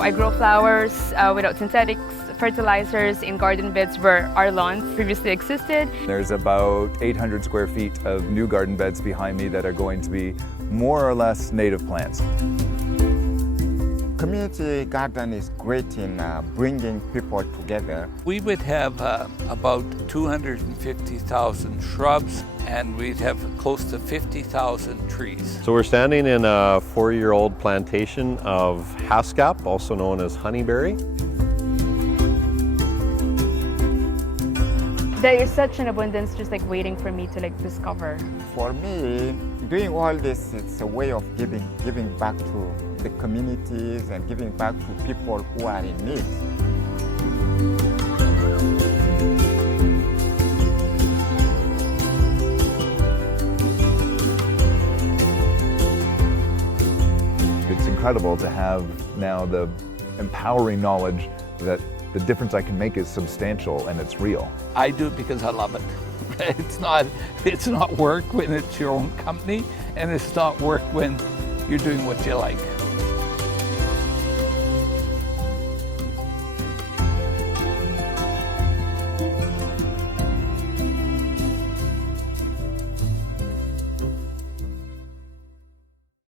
I grow flowers without synthetics, fertilizers in garden beds where our lawns previously existed. There's about 800 square feet of new garden beds behind me that are going to be more or less native plants. Community garden is great in bringing people together. We would have about 250,000 shrubs, and we'd have close to 50,000 trees. So we're standing in a 4-year-old plantation of haskap, also known as honeyberry. There is such an abundance just like waiting for me to discover. For me, doing all this, it's a way of giving back to the communities and giving back to people who are in need. It's incredible to have now the empowering knowledge that the difference I can make is substantial and it's real. I do it because I love it. It's not work when it's your own company, and it's not work when you're doing what you like.